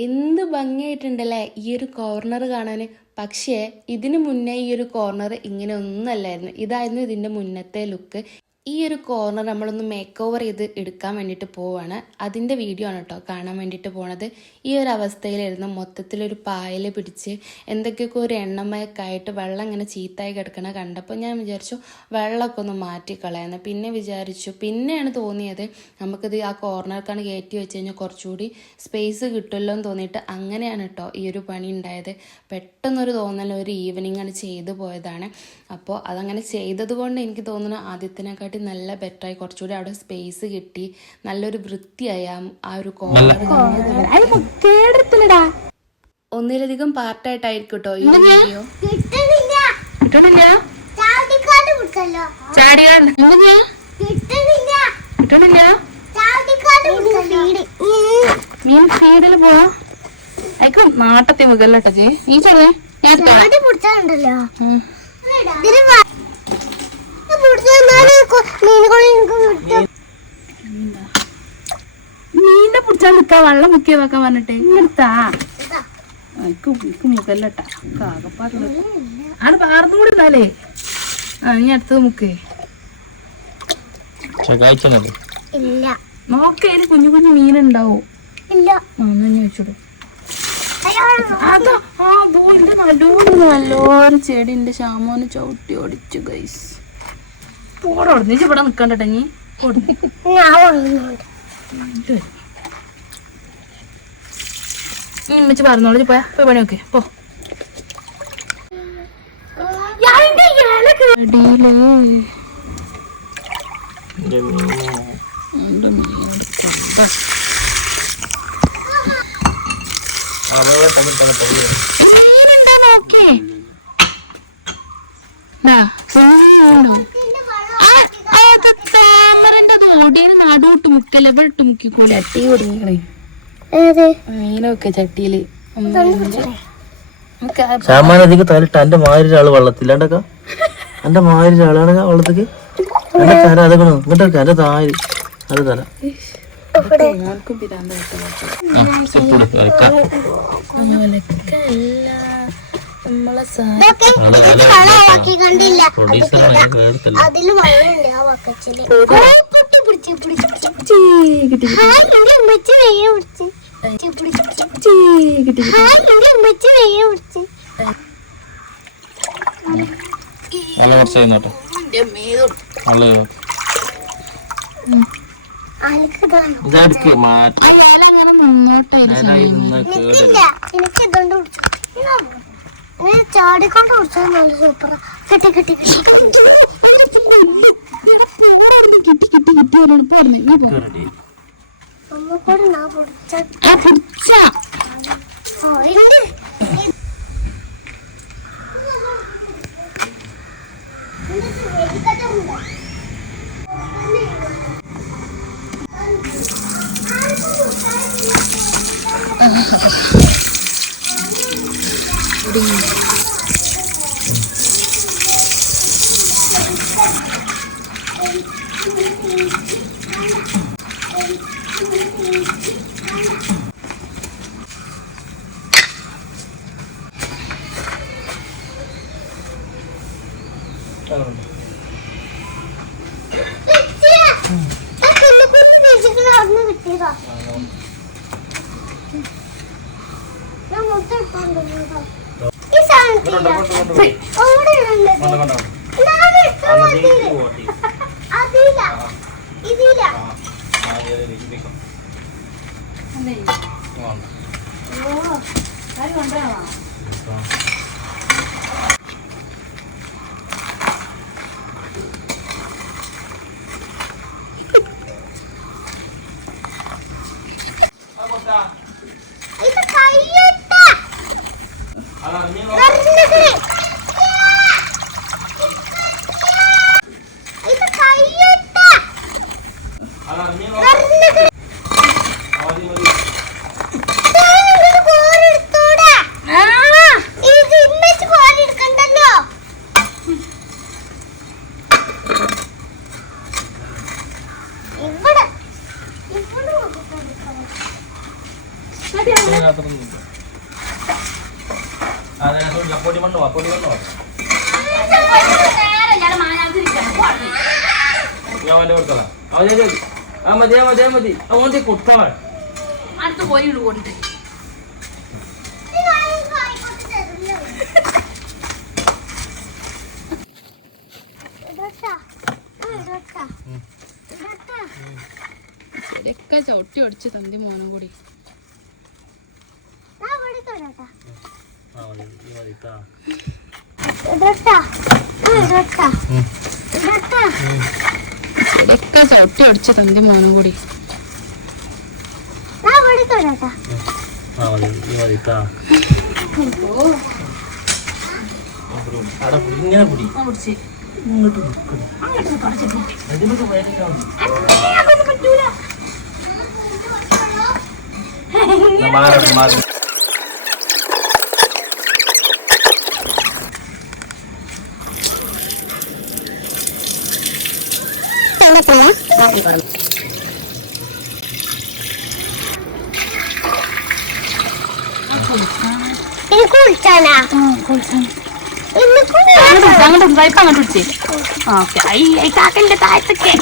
എന്ത് ഭംഗിയായിട്ടുണ്ടല്ലേ ഈ ഒരു കോർണർ കാണാൻ. പക്ഷേ ഇതിനു മുന്നേ ഈ ഒരു കോർണർ ഇങ്ങനെ ഒന്നല്ലായിരുന്നു. ഇതായിരുന്നു ഇതിൻ്റെ മുന്നത്തെ ലുക്ക്. ഈ ഒരു കോർണർ നമ്മളൊന്ന് മേക്ക് ഓവർ ചെയ്ത് എടുക്കാൻ വേണ്ടിയിട്ട് പോവാണ്. അതിൻ്റെ വീഡിയോ ആണ് കേട്ടോ കാണാൻ വേണ്ടിയിട്ട് പോണത്. ഈ ഒരു അവസ്ഥയിലായിരുന്നു. മൊത്തത്തിലൊരു പായൽ പിടിച്ച് എന്തൊക്കെയൊക്കെ ഒരു എണ്ണമയൊക്കെ ആയിട്ട് വെള്ളം ഇങ്ങനെ ചീത്തായി കിടക്കണ കണ്ടപ്പോൾ ഞാൻ വിചാരിച്ചു വെള്ളമൊക്കെ ഒന്ന് മാറ്റിക്കളയാന്ന്. പിന്നെ പിന്നെയാണ് തോന്നിയത് നമുക്കിത് ആ കോർണർക്കാണ് കയറ്റി വെച്ച് കഴിഞ്ഞാൽ കുറച്ചുകൂടി സ്പേസ് കിട്ടുമല്ലോ എന്ന് തോന്നിയിട്ട് അങ്ങനെയാണ് കേട്ടോ ഈ ഒരു പണി ഉണ്ടായത്. പെട്ടെന്നൊരു തോന്നൽ ഒരു ഈവനിങ് ആണ് ചെയ്തു പോയതാണ്. അപ്പോൾ അതങ്ങനെ ചെയ്തത് കൊണ്ട് എനിക്ക് തോന്നുന്നു ആദ്യത്തിനെക്കാട്ടി നല്ല ബെറ്ററായി. കുറച്ചുകൂടി അവിടെ സ്പേസ് കിട്ടി, നല്ലൊരു വൃത്തിയായി ആ ഒരു കോർണർ. ഒന്നിലധികം പാർട്ടായിട്ടായിരിക്കും കേട്ടോ ഈ വീഡിയോ. മീൻ ഫീഡിൽ പോവാ നാട്ടത്തെ മുകളിലോട്ടോ ചേ ഈ ചെറിയ മീനിനെ പിടിച്ചാൽ നിക്കാ വെള്ളം മുക്കിയതൊക്കെ പറഞ്ഞിട്ട് ഇങ്ങനത്താ മുക്കല്ലട്ടാ കാകപ്പാടുള്ള ആണ് പാർത്തും കൂടി ഇട്ടാലേ. ആ ഇനി അടുത്തത് മുക്കേ നോക്കേ കുഞ്ഞു കുഞ്ഞു മീനുണ്ടാവോ? വെച്ചോളൂ. നല്ലോരു ചെടിന്റെ ശാമോന് ചവിട്ടി ഓടിച്ചു ഗൈസ്. പോടോടുന്നു ഇവിടെ നിക്കണ്ടട്ടെ നീ ഇമ്മച്ച് പറഞ്ഞോളൂ. പോയാ പോയി പണി നോക്കേ പോ. നാടോട്ട് മുക്കല്ല വെട്ട് മുക്കിക്കോളി. ചട്ടി കുടുങ്ങിക്കളെ മീനൊക്കെ ചട്ടിയില് സാമാന്യധികം തലിട്ട് എന്റെ മാതിരി ആള് വെള്ളത്തില്ലാണ്ടക്ക എന്റെ മാതിരി ആളാണ് വെള്ളത്തേക്ക് എന്റെ തല അതൊക്കെ ഇങ്ങോട്ടൊക്കെ എന്റെ താരി അത് തല ചാടിക്കൊണ്ട് കുടിച്ചാൽ നല്ല സൂപ്പറാ. കിട്ടി കിട്ടി കിട്ടി പറഞ്ഞു ഒന്നുകൂടി ഞാൻ പൊടിച്ച ഇത് പൊടി മണ്ണോ പൊടി മണ്ണോ ഞാൻ വണ്ടി കൊടുത്തോളാം മതി അവന്റെ കൊടുത്തോളാം അടുത്ത് പോയി കൊണ്ട് ചെടിയൊക്കെ ചവിട്ടി ഒടിച്ച് തന്തി മോനും കൂടി ചെടിയൊക്കെ ചവിട്ടി ഒടിച്ച് തന്തി മോനും കൂടി ഇങ്ങനെ പൊടി പിടിച്ച് ഇങ്ങോട്ട് നിൽക്കണം അതിനൊക്കെ വേദന മാറി കുളിച്ചാനാ അങ്ങോട്ട് അങ്ങോട്ട് പിടിച്ചേ ഓക്കെ ഐ കാക്കന്റെ താഴത്തൊക്കെ